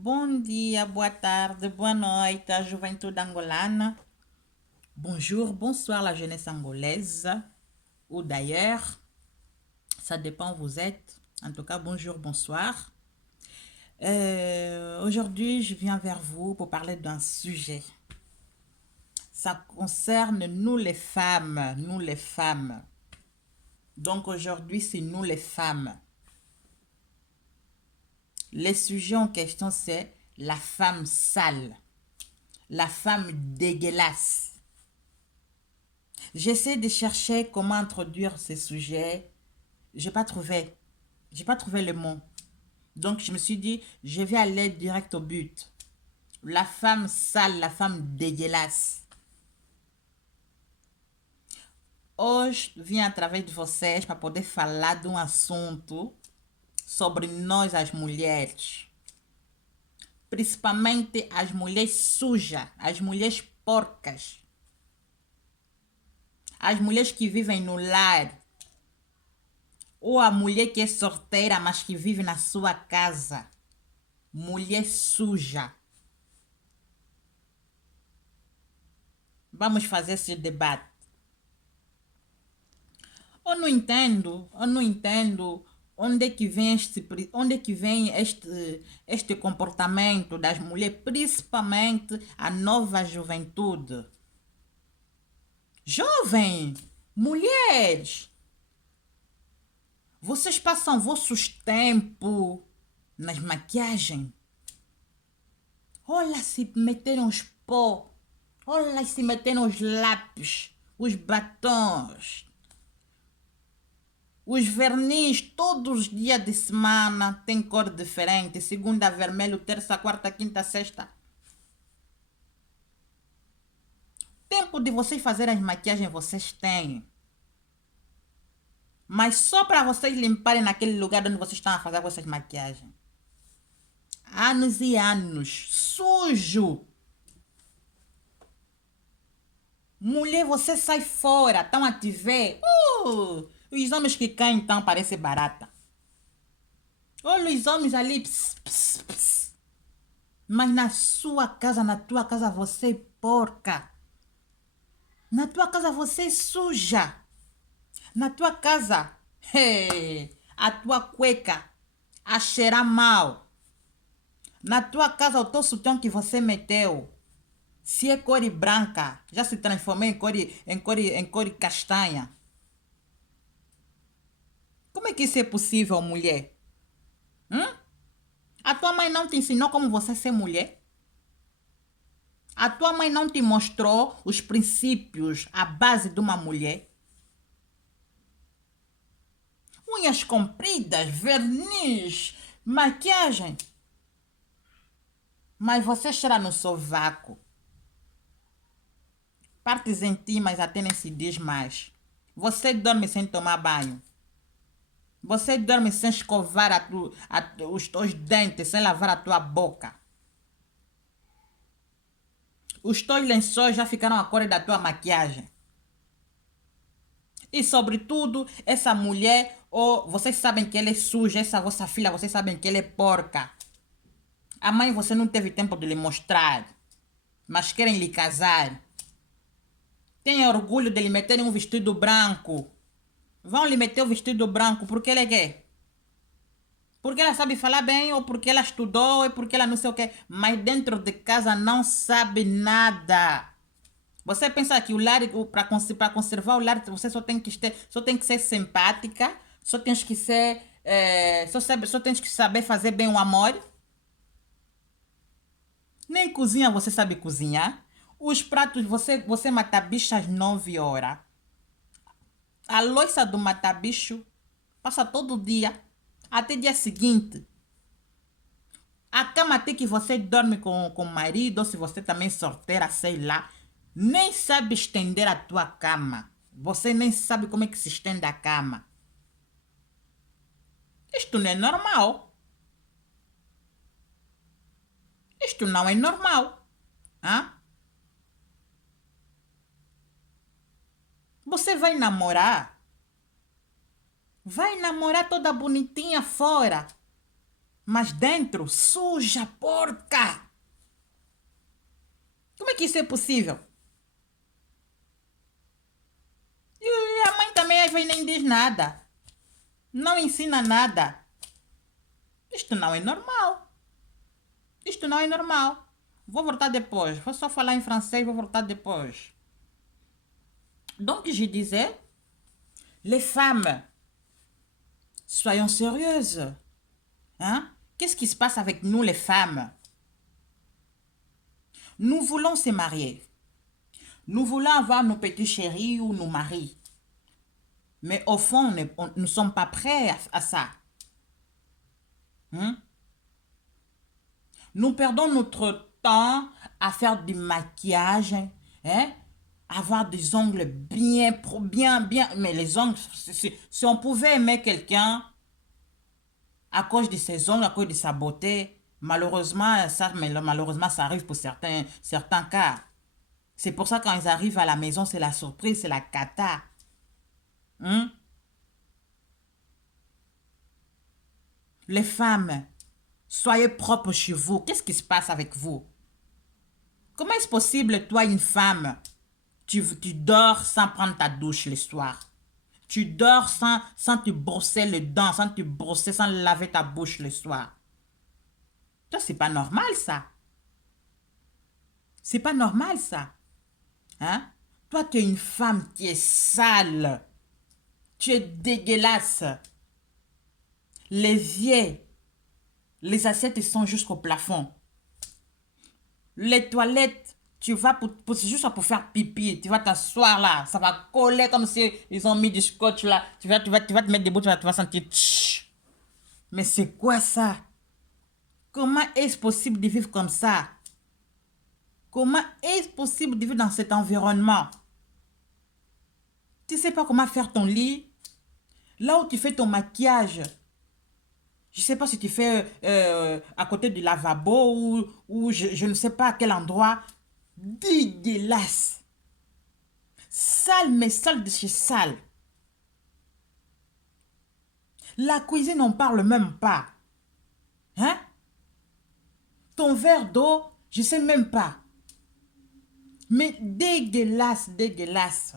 Bom dia, boa tarde, boa noite à juventude angolana. Bonjour, bonsoir la jeunesse angolaise. Ou d'ailleurs, ça dépend où vous êtes. En tout cas, bonjour, bonsoir. Aujourd'hui, je viens vers vous pour parler d'un sujet. Ça concerne nous les femmes, nous les femmes. Donc aujourd'hui, c'est nous les femmes. Le sujet en question, c'est la femme sale, la femme dégueulasse. J'essaie de chercher comment introduire ce sujet. J'ai pas trouvé. J'ai pas trouvé le mot. Donc je me suis dit, je vais aller direct au but. La femme sale, la femme dégueulasse. Hoje vim através de vocês para poder falar de um assunto sobre nós as mulheres. Principalmente as mulheres sujas, as mulheres porcas. As mulheres que vivem no lar. Ou a mulher que é solteira, mas que vive na sua casa. Mulher suja. Vamos fazer esse debate. Eu não entendo onde é que vem este comportamento das mulheres, principalmente a nova juventude. Jovem, mulheres, vocês passam vossos tempos nas maquiagens. Olha se meteram os pó, olha se meteram os lápis, os batons. Os verniz, todos os dias de semana, tem cor diferente. Segunda, vermelho, terça, quarta, quinta, sexta. Tempo de vocês fazerem as maquiagens, vocês têm. Mas só para vocês limparem naquele lugar onde vocês estão a fazer essas maquiagens. Anos e anos. Sujo. Mulher, você sai fora. Estão a te ver. Os homens que caem então parecem barata. Olha os homens ali. Pss, pss, pss. Mas na sua casa, na tua casa, você é porca. Na tua casa, você é suja. Na tua casa, a tua cueca a cheirar mal. Na tua casa, o teu sutiã que você meteu, se é cor branca, já se transformou em cor castanha. Como é que isso é possível, mulher? A tua mãe não te ensinou como você ser mulher? A tua mãe não te mostrou os princípios, a base de uma mulher? Unhas compridas, verniz, maquiagem. Mas você cheira no sovaco. Partes íntimas até nem se diz mais. Você dorme sem tomar banho. Você dorme sem escovar os teus dentes, sem lavar a tua boca. Os teus lençóis já ficaram a cor da tua maquiagem. E sobretudo, essa mulher, vocês sabem que ela é suja, essa vossa filha, vocês sabem que ela é porca. A mãe você não teve tempo de lhe mostrar, mas querem lhe casar. Tem orgulho de lhe meterem um vestido branco. Vão lhe meter o vestido branco porque ela é gay. Porque ela sabe falar bem, ou porque ela estudou, ou porque ela não sei o quê. Mas dentro de casa não sabe nada. Você pensa que o lar, para conservar o lar, você só tem que ser simpática, só tens que ser, só tens que saber fazer bem o amor. Nem cozinha você sabe cozinhar. Os pratos, você mata bicho às 9 horas. A louça do mata-bicho passa todo dia, até dia seguinte. A cama até que você dorme com o marido, ou se você também é solteira, sei lá, nem sabe estender a tua cama. Você nem sabe como é que se estende a cama. Isto não é normal. Isto não é normal. Hã? Você vai namorar? Vai namorar toda bonitinha fora. Mas dentro, suja, porca. Como é que isso é possível? E a mãe também às vezes nem diz nada. Não ensina nada. Isto não é normal. Isto não é normal. Vou voltar depois. Vou só falar em francês, vou voltar depois. Donc, je disais, les femmes, soyons sérieuses. Hein? Qu'est-ce qui se passe avec nous, les femmes? Nous voulons se marier. Nous voulons avoir nos petits chéris ou nos maris. Mais au fond, nous ne sommes pas prêts à ça. Hein? Nous perdons notre temps à faire du maquillage, hein? Avoir des ongles bien. Mais les ongles, si on pouvait aimer quelqu'un à cause de ses ongles, à cause de sa beauté, malheureusement, ça arrive pour certains cas. C'est pour ça quand ils arrivent à la maison, c'est la surprise, c'est la cata. Hein? Les femmes, soyez propres chez vous. Qu'est-ce qui se passe avec vous? Comment est-ce possible, toi, une femme, tu dors sans prendre ta douche le soir? Tu dors sans te brosser les dents, sans laver ta bouche le soir. Ça, c'est pas normal, ça. C'est pas normal, ça. Hein? Toi, tu es une femme qui est sale. Tu es dégueulasse. Les vieilles, les assiettes sont jusqu'au plafond. Les toilettes, tu vas juste pour faire pipi. Tu vas t'asseoir là. Ça va coller comme si ils ont mis du scotch là. Tu vas te mettre debout, tu vas sentir. Tch. Mais c'est quoi ça? Comment est-ce possible de vivre comme ça? Comment est-ce possible de vivre dans cet environnement? Tu ne sais pas comment faire ton lit? Là où tu fais ton maquillage, je ne sais pas si tu fais à côté du lavabo ou je ne sais pas à quel endroit. Dégueulasse. Sale, mais sale de chez sale. La cuisine, on ne parle même pas. Hein? Ton verre d'eau, je ne sais même pas. Mais dégueulasse, dégueulasse.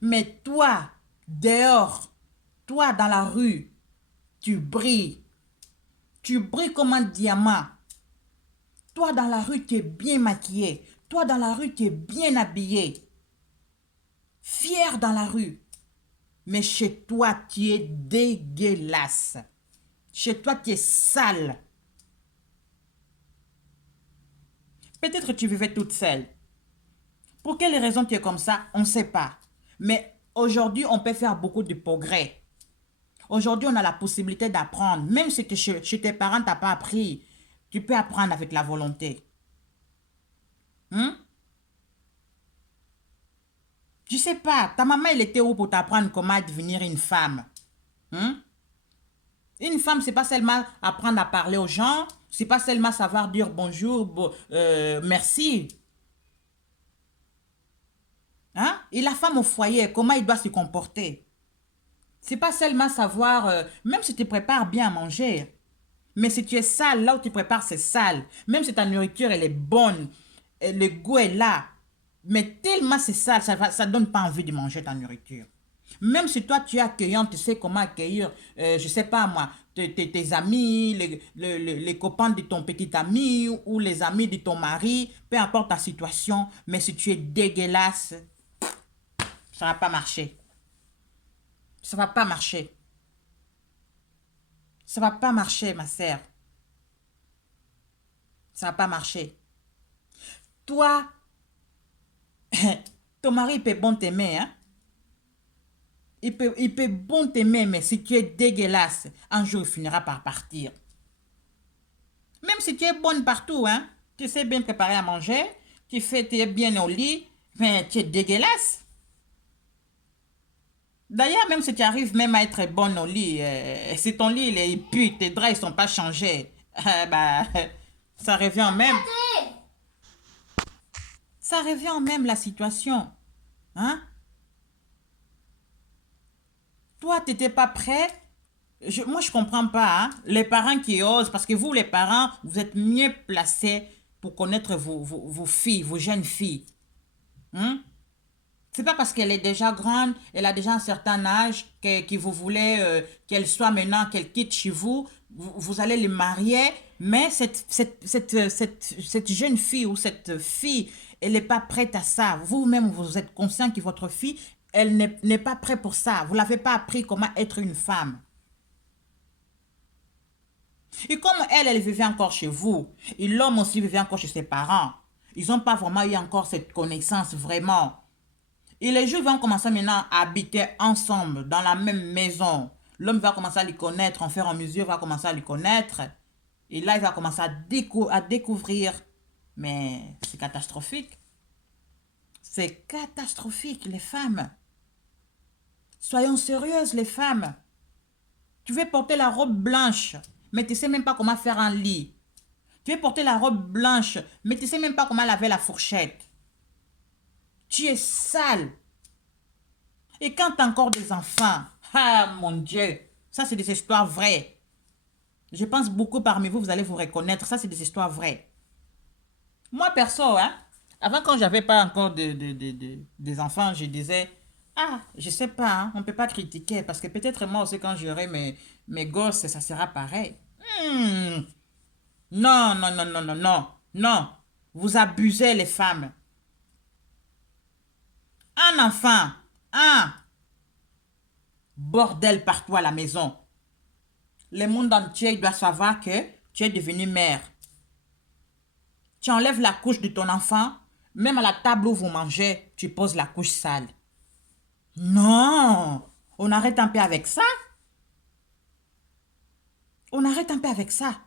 Mais toi, dehors, toi dans la rue, tu brilles. Tu brilles comme un diamant. Toi dans la rue, tu es bien maquillé. Toi dans la rue, tu es bien habillé. Fier dans la rue. Mais chez toi, tu es dégueulasse. Chez toi, tu es sale. Peut-être que tu vivais toute seule. Pour quelles raisons tu es comme ça, on ne sait pas. Mais aujourd'hui, on peut faire beaucoup de progrès. Aujourd'hui, on a la possibilité d'apprendre. Même si chez tes parents, tu n'as pas appris, tu peux apprendre avec la volonté. Hein? Je ne sais pas, ta maman, elle était où pour t'apprendre comment devenir une femme? Hein? Une femme, ce n'est pas seulement apprendre à parler aux gens, ce n'est pas seulement savoir dire bonjour, merci. Hein? Et la femme au foyer, comment il doit se comporter? C'est pas seulement savoir, même si tu prépares bien à manger, mais si tu es sale, là où tu prépares, c'est sale. Même si ta nourriture, elle est bonne, le goût est là, mais tellement c'est sale, ça donne pas envie de manger ta nourriture. Même si toi, tu es accueillant, tu sais comment accueillir, je sais pas moi, tes amis, les copains de ton petit ami ou les amis de ton mari, peu importe ta situation, mais si tu es dégueulasse, ça va pas marcher. Ça va pas marcher. Ça va pas marcher, ma sœur. Ça va pas marcher. Toi, ton mari peut bon t'aimer, hein? Il peut bon t'aimer, mais si tu es dégueulasse, un jour il finira par partir. Même si tu es bonne partout, hein? Tu sais bien préparer à manger, tu es bien au lit, mais tu es dégueulasse. D'ailleurs, même si tu arrives même à être bonne au lit, si ton lit il pue, tes draps ils sont pas changés, bah, ça revient au même. Ça revient au même la situation. Hein? Toi, tu n'étais pas prêt. Moi, je comprends pas, hein. Les parents qui osent, parce que vous, les parents, vous êtes mieux placés pour connaître vos filles, vos jeunes filles. Hein? C'est pas parce qu'elle est déjà grande, elle a déjà un certain âge, que vous voulez qu'elle soit maintenant, qu'elle quitte chez vous, vous allez les marier, mais cette jeune fille ou cette fille, elle n'est pas prête à ça. Vous-même, vous êtes conscient que votre fille, elle n'est pas prête pour ça. Vous ne l'avez pas appris comment être une femme. Et comme elle vivait encore chez vous, et l'homme aussi vivait encore chez ses parents, ils n'ont pas vraiment eu encore cette connaissance vraiment. Et les gens vont commencer maintenant à habiter ensemble dans la même maison. L'homme va commencer à les connaître, en faire en mesure va commencer à les connaître. Et là, il va commencer à découvrir. Mais c'est catastrophique. C'est catastrophique, les femmes. Soyons sérieuses, les femmes. Tu veux porter la robe blanche, mais tu ne sais même pas comment faire un lit. Tu veux porter la robe blanche, mais tu ne sais même pas comment laver la fourchette. Tu es sale. Et quand tu as encore des enfants, ah mon Dieu, ça c'est des histoires vraies. Je pense beaucoup parmi vous, vous allez vous reconnaître, ça c'est des histoires vraies. Moi perso, hein, avant quand j'avais pas encore des enfants, je disais, ah, je sais pas, hein, on ne peut pas critiquer, parce que peut-être moi aussi quand j'aurai mes gosses, ça sera pareil. Hmm. Non, non, non, non, non, non, non. Vous abusez les femmes. Un enfant, un bordel partout à la maison. Le monde entier doit savoir que tu es devenue mère. Tu enlèves la couche de ton enfant, même à la table où vous mangez, tu poses la couche sale. Non, on arrête un peu avec ça. On arrête un peu avec ça.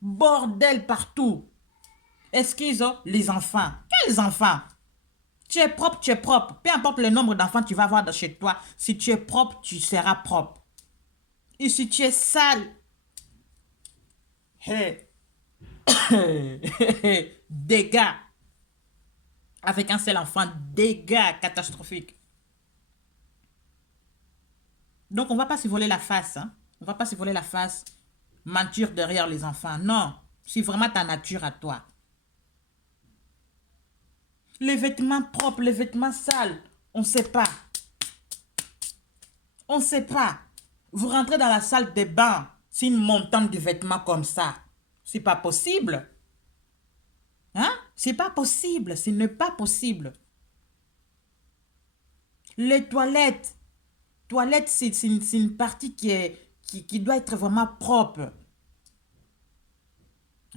Bordel partout. Excuse les enfants. Quels enfants? Tu es propre, tu es propre. Peu importe le nombre d'enfants que tu vas avoir chez toi. Si tu es propre, tu seras propre. Et si tu es sale, hey. Dégâts. Avec un seul enfant, dégâts catastrophiques. Donc, on ne va pas se voler la face. Hein? On ne va pas se voler la face, mentir derrière les enfants. Non, c'est vraiment ta nature à toi. Les vêtements propres, les vêtements sales, on ne sait pas. On ne sait pas. Vous rentrez dans la salle de bain, c'est une montagne de vêtements comme ça. C'est pas possible. Hein? C'est pas possible. Ce n'est pas possible. Les toilettes. Toilettes, c'est une partie qui doit être vraiment propre.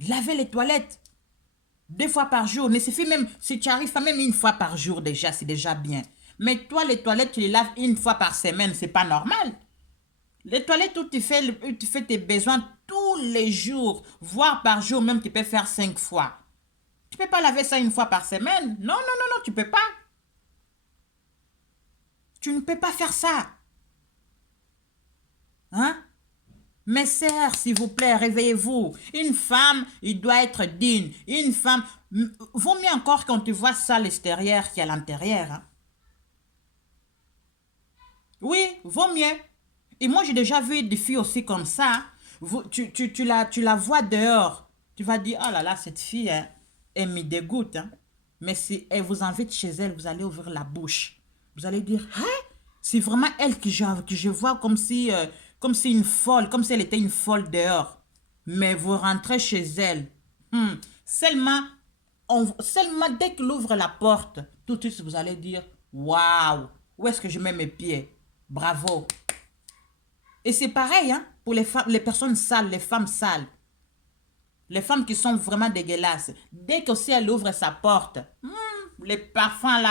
Laver les toilettes 2 fois par jour. Mais suffit même, si tu arrives à même 1 fois par jour déjà, c'est déjà bien. Mais toi, les toilettes, tu les laves 1 fois par semaine, c'est pas normal. Les toilettes où tu fais tes besoins tous les jours, voire par jour, même tu peux faire 5 fois. Tu peux pas laver ça 1 fois par semaine. Non, non, non, non, tu peux pas. Tu ne peux pas faire ça. Hein? Mes sœurs, s'il vous plaît, réveillez-vous. Une femme, il doit être digne. Une femme, vaut mieux encore quand tu vois ça à l'extérieur qu'à l'intérieur. Hein? Oui, vaut mieux. Et moi, j'ai déjà vu des filles aussi comme ça. Tu la vois dehors. Tu vas dire, oh là là, cette fille, hein, elle me dégoûte. Hein. Mais si elle vous invite chez elle, vous allez ouvrir la bouche. Vous allez dire, hein? C'est vraiment elle que je vois comme si une folle, comme si elle était une folle dehors. Mais vous rentrez chez elle. Seulement, seulement dès qu'elle ouvre la porte, tout de suite vous allez dire, waouh, où est-ce que je mets mes pieds? Bravo. Et c'est pareil hein, pour les personnes sales, les femmes sales. Les femmes qui sont vraiment dégueulasses. Dès que si elle ouvre sa porte, les parfums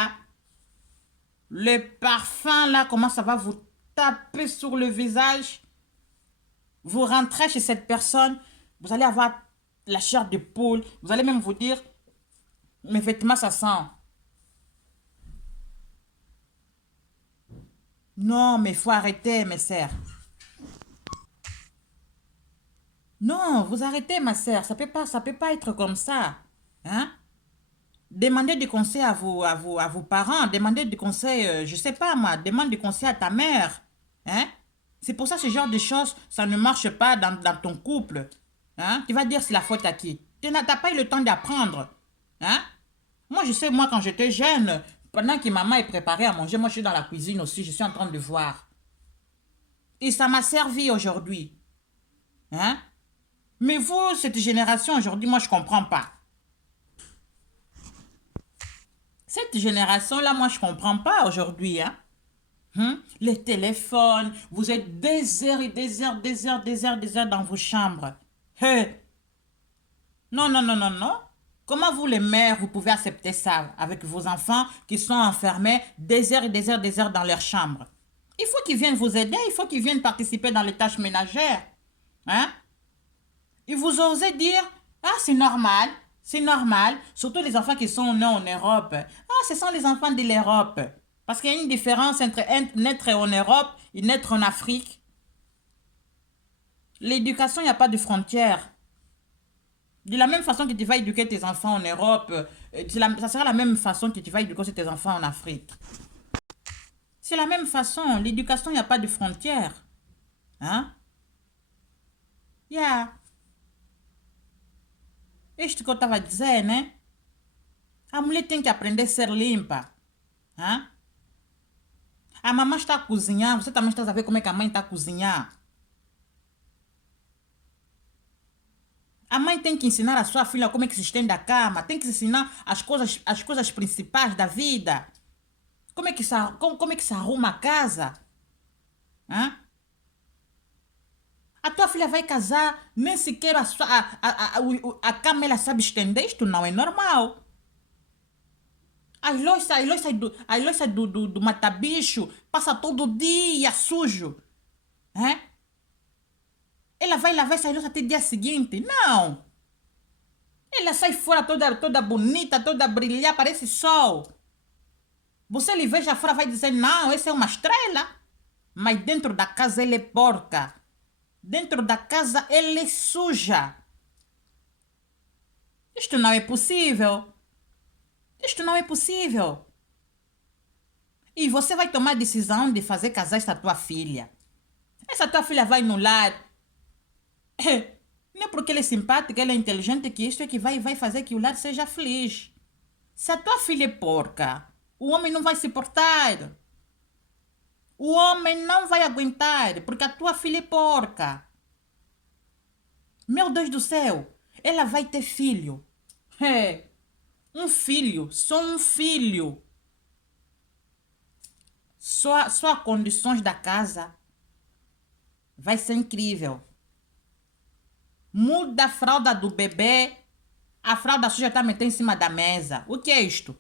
là, comment ça va vous taper sur le visage. Vous rentrez chez cette personne, vous allez avoir la chair de poule. Vous allez même vous dire, mes vêtements ça sent. Non, mais il faut arrêter, mes sœurs. Non, vous arrêtez, ma sœur. Ça peut pas être comme ça. Hein? Demandez des conseils à vos parents. Demandez des conseils, je sais pas moi. Demande des conseils à ta mère. Hein? C'est pour ça que ce genre de choses, ça ne marche pas dans ton couple. Hein? Tu vas dire c'est la faute à qui? Tu n'as pas eu le temps d'apprendre. Hein? Moi, je sais, moi, quand j'étais jeune, pendant que maman est préparée à manger, moi, je suis dans la cuisine aussi, je suis en train de voir. Et ça m'a servi aujourd'hui. Hein? Mais vous, cette génération aujourd'hui, moi, je comprends pas. Cette génération-là, moi, je comprends pas aujourd'hui. Hein? Les téléphones, vous êtes des heures et des heures, des heures, des heures, des heures dans vos chambres. Hey. Non, non, non, non, non. Comment vous, les mères, vous pouvez accepter ça avec vos enfants qui sont enfermés des heures et des heures, des heures dans leur chambre? Il faut qu'ils viennent vous aider, il faut qu'ils viennent participer dans les tâches ménagères. Hein? Et vous osez dire, ah, c'est normal, c'est normal. Surtout les enfants qui sont nés en Europe. Ah, ce sont les enfants de l'Europe. Parce qu'il y a une différence entre naître en Europe et naître en Afrique. L'éducation, il n'y a pas de frontières. De la même façon que tu vas éduquer tes enfants en Europe, ça sera la même façon que tu vas éduquer tes enfants en Afrique. C'est la même façon. L'éducation, il n'y a pas de frontières. Hein? Yeah. Isto que eu estava a dizer, né? A mulher tem que aprender a ser limpa. Hein? A mamãe está a cozinhar, você também está a ver como é que a mãe está a cozinhar. A mãe tem que ensinar a sua filha como é que se estende a cama, tem que ensinar as coisas principais da vida. Como é que se arruma a casa? Hã? A tua filha vai casar, nem sequer a cama ela sabe estender, isto não é normal. As loiças do matabicho passa todo dia sujo. Hã? Ela vai lavar essa louça até dia seguinte? Não. Ela sai fora toda bonita, toda brilhar, parece sol. Você lhe veja fora vai dizer, não, essa é uma estrela. Mas dentro da casa ela é porca. Dentro da casa ela é suja. Isto não é possível. Isto não é possível. E você vai tomar a decisão de fazer casar essa tua filha. Essa tua filha vai no lar. Não é porque ela é simpática, ela é inteligente que isto é que vai fazer que o lar seja feliz. Se a tua filha é porca, o homem não vai se portar. O homem não vai aguentar, porque a tua filha é porca. Meu Deus do céu, ela vai ter filho. Um filho, só um filho. Só condições da casa vai ser incrível. Muda a fralda do bebê, a fralda suja está metendo em cima da mesa. O que é isto?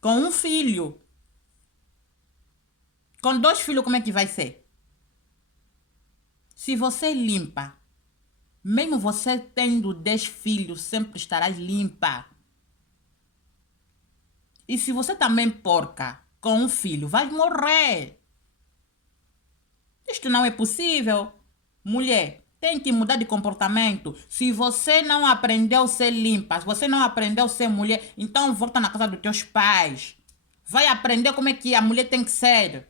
Com um filho. Com 2 filhos, como é que vai ser? Se você limpa, mesmo você tendo 10 filhos, sempre estarás limpa. E se você também porca com um filho, vai morrer. Isto não é possível. Mulher, tem que mudar de comportamento. Se você não aprendeu a ser limpa, se você não aprendeu a ser mulher, então volta na casa dos teus pais. Vai aprender como é que a mulher tem que ser.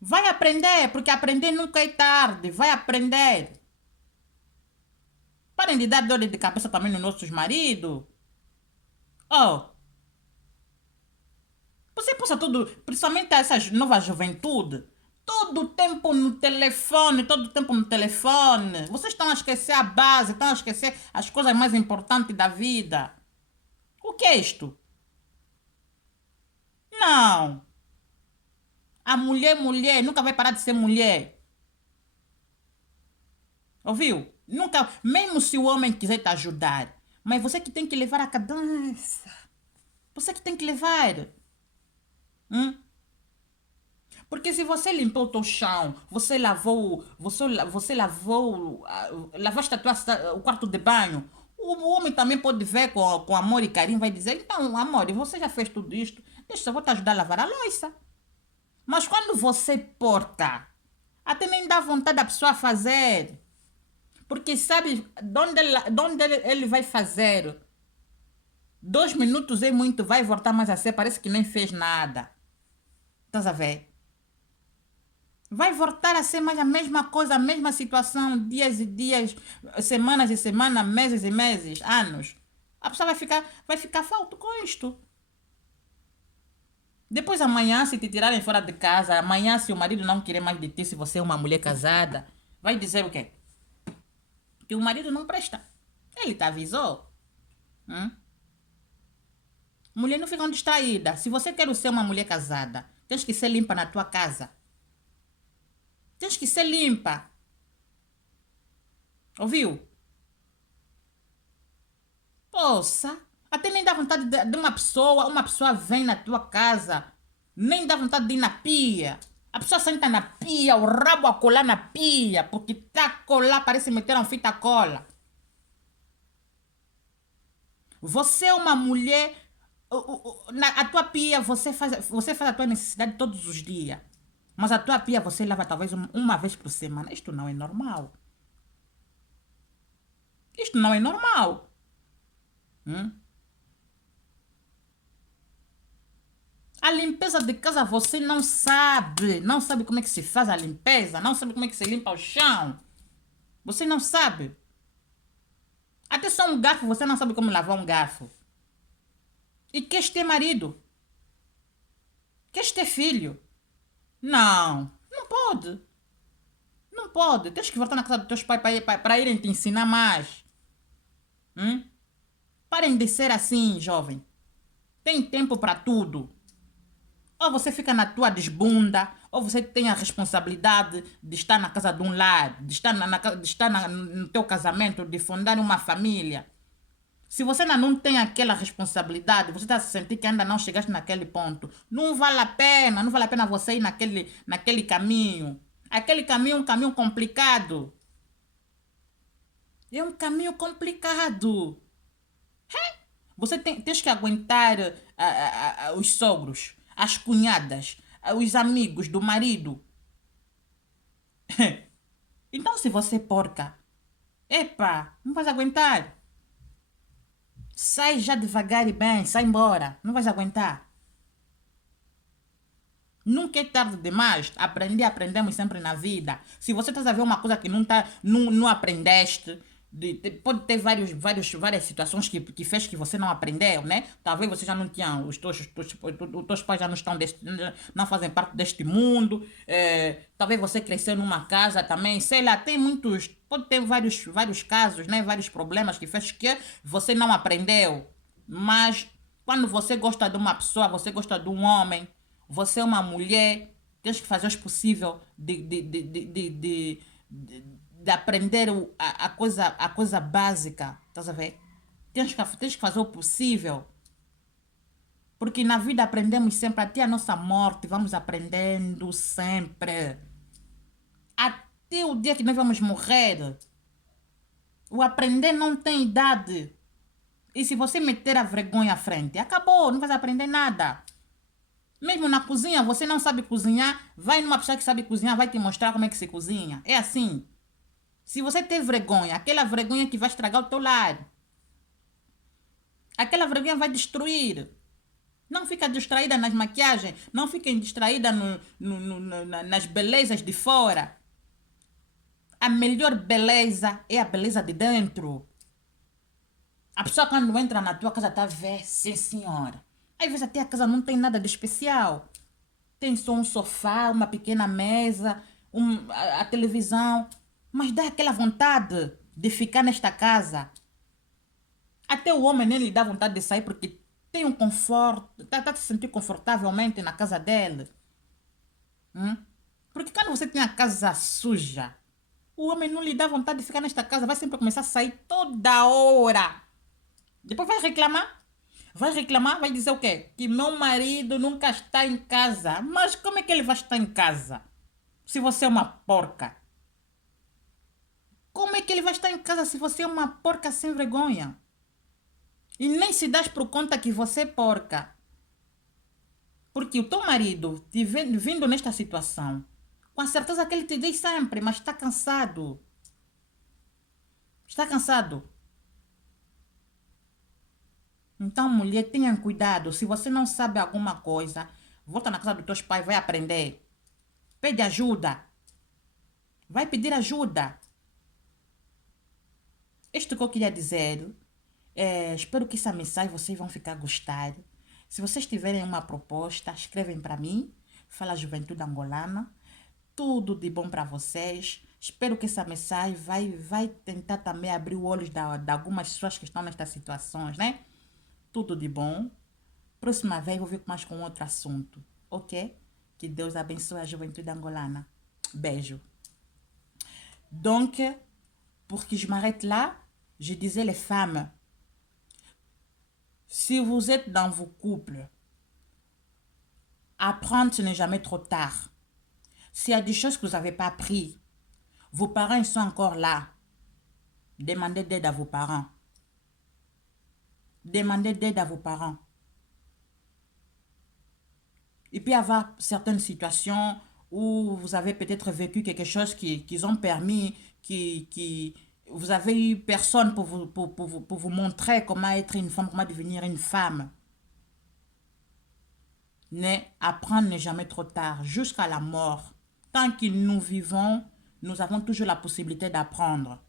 Vai aprender, porque aprender nunca é tarde. Vai aprender. Parem de dar dor de cabeça também nos nossos maridos. Oh. Você pensa tudo, principalmente essas novas juventude. Todo o tempo no telefone, todo o tempo no telefone. Vocês estão a esquecer a base, estão a esquecer as coisas mais importantes da vida. O que é isto? Não. A mulher, nunca vai parar de ser mulher. Ouviu? Nunca, mesmo se o homem quiser te ajudar, mas você que tem que levar a cabeça. Você que tem que levar. Porque se você limpou o teu chão, lavaste o quarto de banho, o homem também pode ver com amor e carinho, vai dizer, então, amor, você já fez tudo isto, deixa eu vou te ajudar a lavar a louça. Mas quando você porta, até nem dá vontade da pessoa fazer. Porque sabe de onde ele vai fazer. 2 minutos é muito, vai voltar mais a ser, parece que nem fez nada. Estás a ver? Vai voltar a ser mais a mesma coisa, a mesma situação, dias e dias, semanas e semanas, meses e meses, anos. A pessoa vai ficar falto com isto. Depois amanhã, se te tirarem fora de casa, amanhã, se o marido não querer mais de ti, se você é uma mulher casada, vai dizer o quê? Que o marido não presta. Ele te avisou. Hum? Mulher não ficam distraídas. Se você quer ser uma mulher casada, tens que ser limpa na tua casa. Tens que ser limpa. Ouviu? Poxa, até nem dá vontade de uma pessoa vem na tua casa, nem dá vontade de ir na pia. A pessoa senta na pia, o rabo a colar na pia, porque tá a colar, parece meter uma fita cola. Você é uma mulher, a tua pia, você faz a tua necessidade todos os dias. Mas a tua pia você lava talvez uma vez por semana. Isto não é normal. Isto não é normal. Hum? A limpeza de casa você não sabe. Não sabe como é que se faz a limpeza. Não sabe como é que se limpa o chão. Você não sabe. Até só um garfo você não sabe como lavar um garfo. E queres ter marido? Queres ter filho? Não. Não pode. Não pode. Tens que voltar na casa dos teus pais para irem te ensinar mais. Hum? Parem de ser assim, jovem. Tem tempo para tudo. Ou você fica na tua desbunda, ou você tem a responsabilidade de estar na casa de um lar, de estar, de estar no teu casamento, de fundar uma família. Se você ainda não tem aquela responsabilidade, você está a sentir que ainda não chegaste naquele ponto, não vale a pena você ir naquele caminho. Aquele caminho é um caminho complicado. É um caminho complicado. Você tens que aguentar os sogros, as cunhadas, os amigos do marido. Então, se você é porca, epa, não vais aguentar. Sai já devagar e bem, sai embora. Não vais aguentar. Nunca é tarde demais. Aprendemos sempre na vida. Se você está a ver uma coisa que não aprendeste, pode ter várias situações que fez que você não aprendeu, né? Talvez você já não tinha, os teus pais já não estão não fazem parte deste mundo. Talvez você cresceu numa casa também, sei lá, tem muitos, pode ter vários casos, né? Vários problemas que fez que você não aprendeu. Mas quando você gosta de uma pessoa, você gosta de um homem, você é uma mulher, tens que fazer o possível de aprender a coisa básica, estás a ver? Tens que fazer o possível, porque na vida aprendemos sempre, até a nossa morte, vamos aprendendo sempre. Até o dia que nós vamos morrer. O aprender não tem idade. E se você meter a vergonha à frente, acabou, não vais aprender nada. Mesmo na cozinha, você não sabe cozinhar, vai numa pessoa que sabe cozinhar, vai te mostrar como é que se cozinha. É assim. Se você tem vergonha, aquela vergonha que vai estragar o teu lar. Aquela vergonha vai destruir. Não fica distraída nas maquiagens, não fiquem distraída nas belezas de fora. A melhor beleza é a beleza de dentro. A pessoa quando entra na tua casa está a ver, sim senhora. Às vezes até a casa não tem nada de especial. Tem só um sofá, uma pequena mesa, a televisão. Mas dá aquela vontade de ficar nesta casa. Até o homem nem lhe dá vontade de sair porque tem um conforto, está a se sentir confortavelmente na casa dele. Hum? Porque quando você tem a casa suja, o homem não lhe dá vontade de ficar nesta casa, vai sempre começar a sair toda hora. Depois vai reclamar. Vai reclamar, vai dizer o quê? Que meu marido nunca está em casa. Mas como é que ele vai estar em casa? Se você é uma porca. Como é que ele vai estar em casa se você é uma porca sem vergonha? E nem se das por conta que você é porca. Porque o teu marido, vindo nesta situação, com a certeza que ele te diz sempre, mas está cansado. Está cansado. Então, mulher, tenha cuidado. Se você não sabe alguma coisa, volta na casa dos teus pais, vai aprender. Pede ajuda. Vai pedir ajuda. Isto que eu queria dizer. Espero que essa mensagem vocês vão ficar gostando. Se vocês tiverem uma proposta, escrevem para mim. Fala Juventude Angolana. Tudo de bom para vocês. Espero que essa mensagem vai tentar também abrir os olhos de algumas pessoas que estão nestas situações, né? Tudo de bom. Próxima vez eu vou vir mais com outro assunto, ok? Que Deus abençoe a Juventude Angolana. Beijo. Donc, pour que je m'arrête là, je disais les femmes, si vous êtes dans vos couples, apprendre, ce n'est jamais trop tard. S'il y a des choses que vous n'avez pas appris, vos parents ils sont encore là. Demandez d'aide à vos parents. Demandez d'aide à vos parents. Il peut y avoir certaines situations où vous avez peut-être vécu quelque chose qu'ils ont permis, vous avez eu personne pour vous montrer comment être une femme, comment devenir une femme. Mais apprendre n'est jamais trop tard, jusqu'à la mort. Tant que nous vivons, nous avons toujours la possibilité d'apprendre.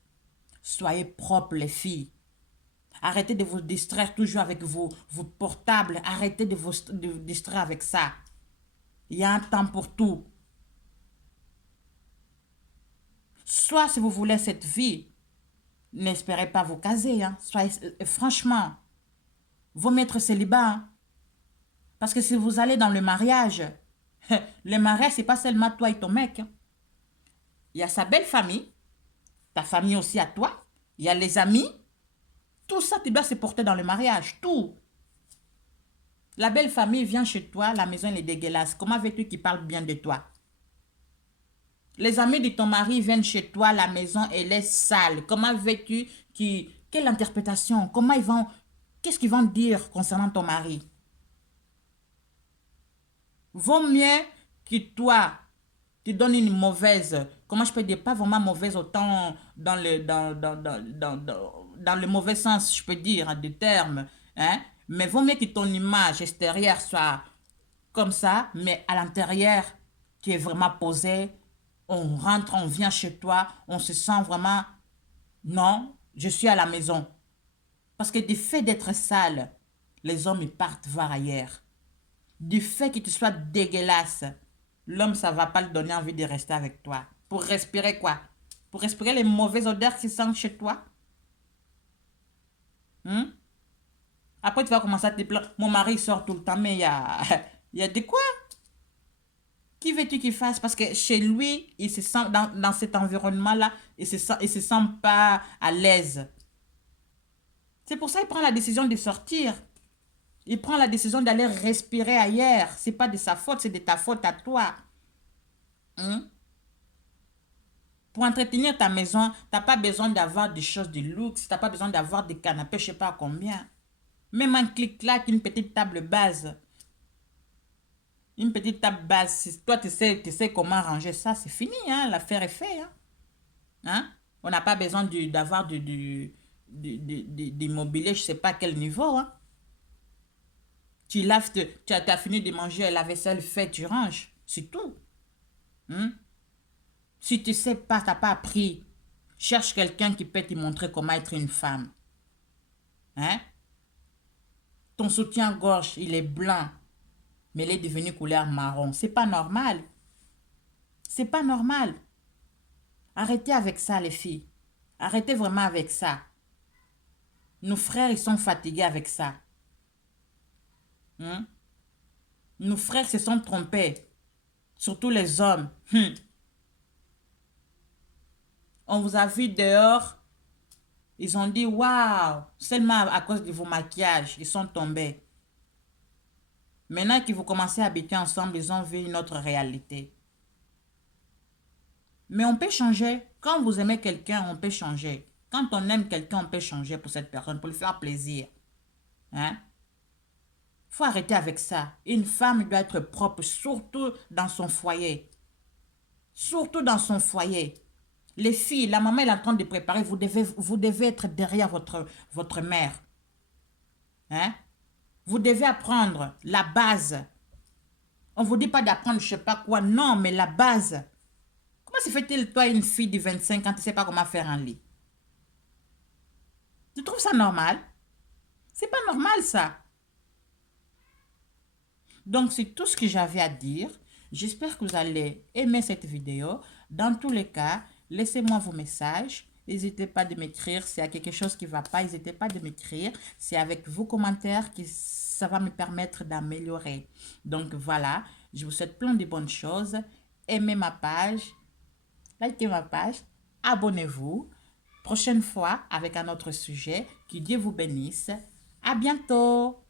Soyez propres, les filles. Arrêtez de vous distraire toujours avec vos portables. Arrêtez de vous distraire avec ça. Il y a un temps pour tout. Soit si vous voulez cette vie, n'espérez pas vous caser. Hein. Franchement, vaut mieux être célibat. Hein. Parce que si vous allez dans le mariage, ce n'est pas seulement toi et ton mec. Hein. Il y a sa belle famille, ta famille aussi à toi, il y a les amis. Tout ça, tu dois se porter dans le mariage, tout. La belle famille vient chez toi, la maison elle est dégueulasse. Comment veux-tu qu'ils parlent bien de toi? Les amis de ton mari viennent chez toi, la maison elle est sale. Comment veux-tu qu'ils... Quelle interprétation? Qu'est-ce qu'ils vont dire concernant ton mari? Vaut mieux que toi, tu donnes une mauvaise... Comment je peux dire? Pas vraiment mauvaise, autant dans le mauvais sens, je peux dire, du terme. Hein? Mais vaut mieux que ton image extérieure soit comme ça, mais à l'intérieur, tu es vraiment posé. On rentre, on vient chez toi, on se sent vraiment... Non, je suis à la maison. Parce que du fait d'être sale, les hommes ils partent voir ailleurs. Du fait que tu sois dégueulasse, l'homme, ça ne va pas lui donner envie de rester avec toi. Pour respirer quoi? Pour respirer les mauvaises odeurs qui sentent chez toi? Après, tu vas commencer à te plaindre. Mon mari sort tout le temps, mais il y a de quoi? Qui veux-tu qu'il fasse? Parce que chez lui, il se sent dans cet environnement-là, il se sent pas à l'aise. C'est pour ça qu'il prend la décision de sortir. Il prend la décision d'aller respirer ailleurs. C'est pas de sa faute, c'est de ta faute à toi. Pour entretenir ta maison, tu n'as pas besoin d'avoir des choses de luxe. Tu n'as pas besoin d'avoir des canapés, je ne sais pas combien. Même un clic-clac, une petite table base. Une petite table base. Si toi, tu sais comment ranger ça, c'est fini. Hein? L'affaire est faite. Hein? On n'a pas besoin d'avoir du mobilier, je ne sais pas quel niveau. Hein? Tu laves, tu as fini de manger, la vaisselle faite, tu ranges. C'est tout. Si tu ne sais pas, tu n'as pas appris, cherche quelqu'un qui peut te montrer comment être une femme. Hein? Ton soutien-gorge, il est blanc, mais il est devenu couleur marron. C'est pas normal. C'est pas normal. Arrêtez avec ça, les filles. Arrêtez vraiment avec ça. Nos frères, ils sont fatigués avec ça. Nos frères se sont trompés. Surtout les hommes. On vous a vu dehors. Ils ont dit, waouh, seulement à cause de vos maquillages, ils sont tombés. Maintenant que vous commencez à habiter ensemble, ils ont vu une autre réalité. Mais on peut changer. Quand vous aimez quelqu'un, on peut changer. Quand on aime quelqu'un, on peut changer pour cette personne, pour lui faire plaisir. Hein? Faut arrêter avec ça. Une femme doit être propre, surtout dans son foyer. Surtout dans son foyer. Les filles, la maman est en train de préparer, vous devez être derrière votre mère. Hein? Vous devez apprendre la base. On ne vous dit pas d'apprendre je ne sais pas quoi. Non, mais la base. Comment se fait-il, toi, une fille de 25 ans, tu ne sais pas comment faire un lit? Tu trouves ça normal? C'est pas normal, ça. Donc, c'est tout ce que j'avais à dire. J'espère que vous allez aimer cette vidéo. Dans tous les cas, laissez-moi vos messages. N'hésitez pas de m'écrire s'il y a quelque chose qui ne va pas. N'hésitez pas de m'écrire. C'est avec vos commentaires que ça va me permettre d'améliorer. Donc, voilà. Je vous souhaite plein de bonnes choses. Aimez ma page. Likez ma page. Abonnez-vous. Prochaine fois avec un autre sujet. Que Dieu vous bénisse. À bientôt.